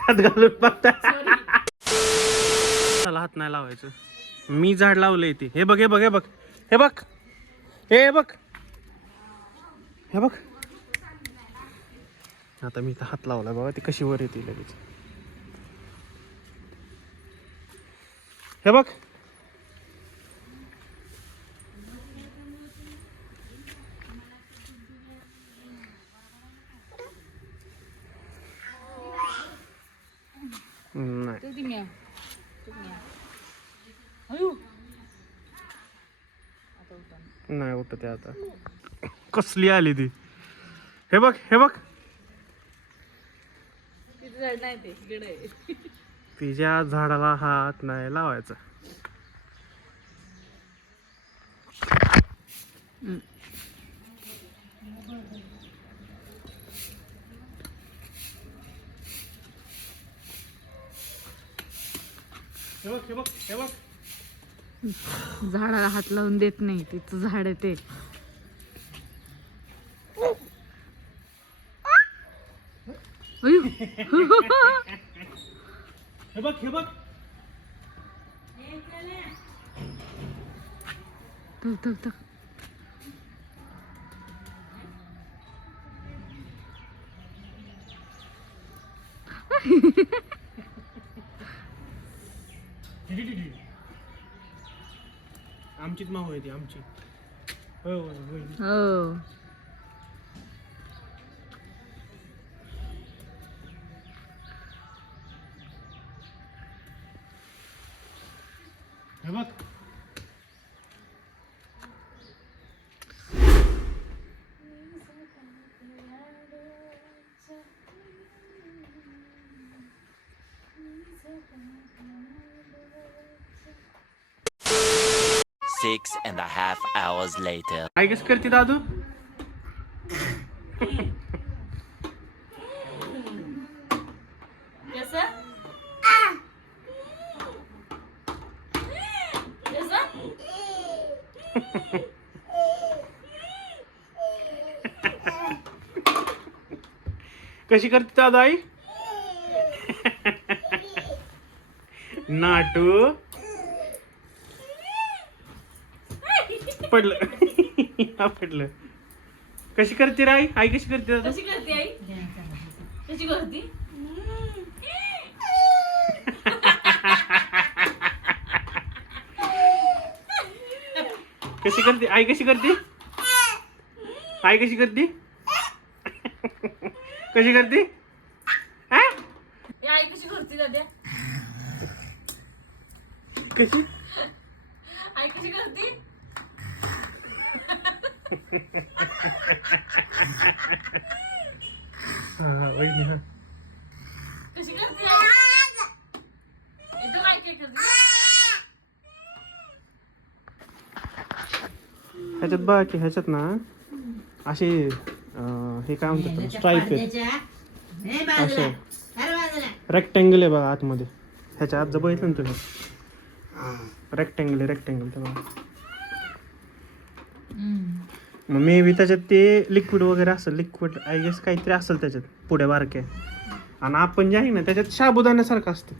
हात घालून बघता. त्याला हात नाही लावायचं. मी झाड लावलंय ते. हे बघ हे बघ हे बघ हे बघ हे बघ हे बघ. आता मी हात लावलाय बघा, ती कशी वर येते लगेच. हे बघ. नाही नाही उठत आता. कसली आली ती. हे बघ हे बघ. तिच्या झाडाला हात नाही लावायचा. हे बघ हे बघ हे बघ. झाडाला हात लावून देत नाही, तिचं झाड आहे ते. हे बघ हे बघ. आमचीच माऊ आहे ती आमची. हो हो. हे बघ. Six and a half hours later. काय कस करते दादू. कशी करते दादू आई. नाटू पडलं. पडलं. कशी करते रे आई. आई कशी करते दादू. कशी करते आई. कशी करते. कशी करते आई. कशी करते आई. कशी करते. कशी करते. आई कशी करते दाद्या. कशी आई कशी करते. कशी करते. एकदम आई काय करते. ह्याच्यात बघा की ह्याच्यात ना असे हे काय म्हणतात स्ट्राईप आहेत. असे रेक्टँगल आहे बघा आतमध्ये. ह्याच्या आत जर बघितलं ना तुम्ही रेक्टँगल ते बघा. मग मे बी त्याच्यात ते लिक्विड वगैरे असेल. लिक्विड आय गेस काहीतरी असेल त्याच्यात पुढे बारक्या. आणि आपण जे आहे ना त्याच्यात साबुदाण्यासारखं असतं.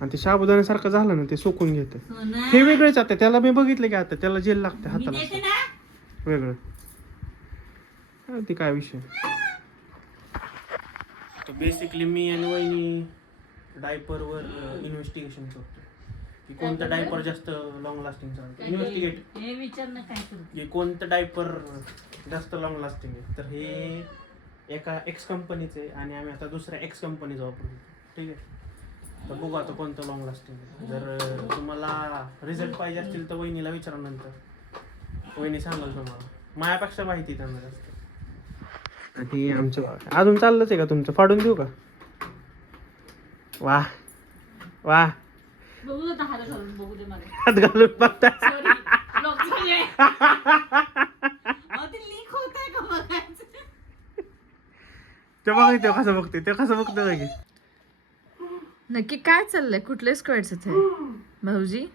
आणि ते साबुदाण्यासारखं झालं ना ते सोकून घेतं. हे वेगळंच आता. त्याला मी बघितलं की आता त्याला जेल लागते हाताला वेगळं. ते काय विषय. बेसिकली मी आणि वहिनी डायपरवर इन्व्हेस्टिगेशन करतो की कोणतं डायपर जास्त लॉंग लास्टिंग चालतं. इन्व्हेस्टिगेट हे विचार ना काय करू की कोणतं डायपर जास्त लॉंग लास्टिंग आहे. तर हे एका एक्स कंपनीचे आणि आम्ही आता दुसऱ्या एक्स कंपनीचं वापरतो. ठीक आहे. तर बघू आता कोणतं लॉंग लास्टिंग आहे. जर तुम्हाला रिझल्ट पाहिजे असतील तर वहिनीला विचारा. नंतर वहिनी सांगाल तुम्हाला. माझ्यापेक्षा माहिती त्यांना जास्त. आणि आमचं अजून चाललंच आहे का तुमचं. फाडून देऊ का. वा वा. बघू आता हात घालून बघू दे मला. हात घालून बघता. लीक होत आहे का बघायचं. ते बघ ते कसं बघते. ते कसं बघतो की नक्की काय चाललंय. कुठले स्क्वेअर्स आहे भाऊजी.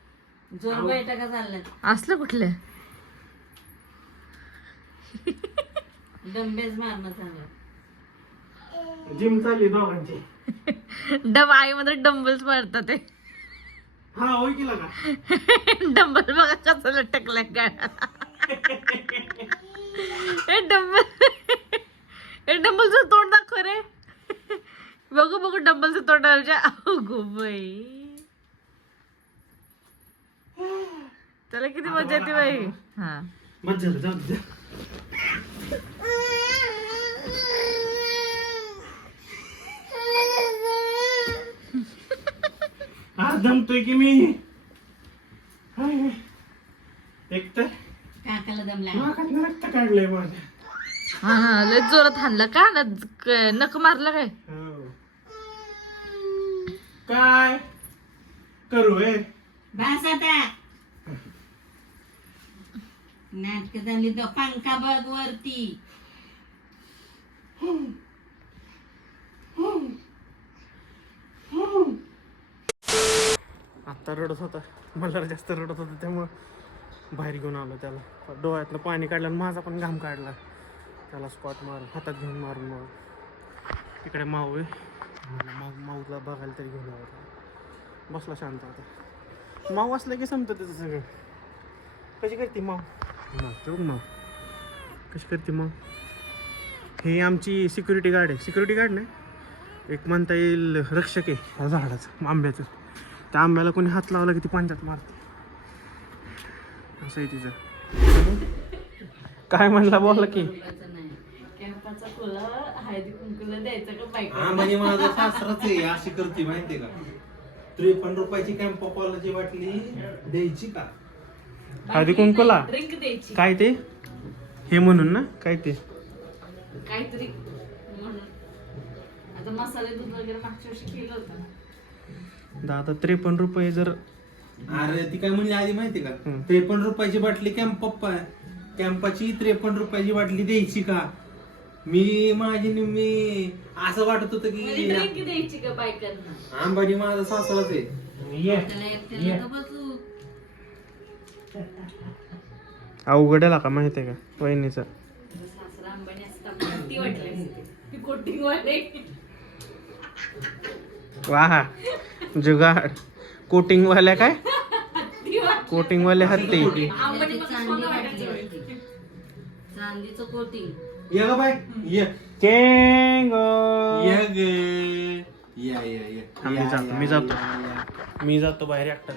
जोर बैठका चालल्यात. असलं कुठले. डंबेज मारणं चांगलं. जिम चालली दोघांची. आईमध्ये डंबल्स मारतात ते. हा होय केला का डंबल बघा कसं लटकलंय गाड्याला. हे डंबलचं तोंड दाखव रे. बघू बघू डंबलचं तोंड आमच्या. अगो बाई, त्याला किती मजा येते बाई. हा मजा झाली, जाऊ दे. आज दमतोय की मी. एक तर काकाला दमला. नाकातनं रक्त काढलंय माझ्या. हा लय जोरात हाणलं का नख मारलं काय. हो. काय करू हे बस आता. नाटक झाली तो पंखा बघ वरती. आता रडत होता, मला जास्त रडत होता त्यामुळं बाहेर घेऊन आलो त्याला. डोळ्यातलं पाणी काढलं आणि माझा पण घाम काढला. त्याला स्पॉट मारून हातात घेऊन मारून तिकडे माऊ आहे. माऊला बघायला तरी घेऊन आलो. बसला शांत आता. माऊ असलं की संपतं त्याचं सगळं. कशी करते माऊ? माऊ कशी करते माऊ? हे आमची सिक्युरिटी गार्ड आहे. सिक्युरिटी गार्ड नाही, एक म्हणता येईल रक्षक आहे ह्या झाडाचं, आंब्याचं. त्या आंब्याला कोणी हात लावला की ती पांच्यात मारते. असं आहे तिचं. काय म्हणला बोला की कॅम्पाचा फुलं हळदी कुंकूला द्यायचं का बायको? हा म्हणजे माझं सासराच आहे. अशी करते माहितीये का, 53 रुपयाची कॅम्पा कॉलाची बाटली द्यायची का? हळदी कुंकूला ड्रिंक द्यायची काय ते हे म्हणून ना, काय ते काहीतरी म्हणून. आता मसाले दूध वगैरे मागच्या वर्षी केलं होतं ना. दादा 53 रुपये जर अरे ती काय म्हणली आधी माहितीये का, हम्म. 53 रुपयाची बाटली कॅम्पाची 53 रुपयाची बाटली द्यायची का? मी असं वाटत होतं की ड्रिंक द्यायची का बायकांना? अंबानी माझा सासराच आहे. त्याला एकट्याला तर बसू. अवघडला का माहिती आहे का वहिनीचं. सासरा अंबानी असता ती वाटली ती कोटिंग वाले. वाह जुगाड. कोटिंग वाल्या काय ती वाटली. कोटिंग वाले हत्ती. अंबानी मला चांदी सोनं वाटली वाटायचं. होती. चांदीचं कोटिंग. ये ग बाय ये केंगो. ये ग या या या मी जातो या, मी जातो या, या. मी जातो बाहेर एकटा.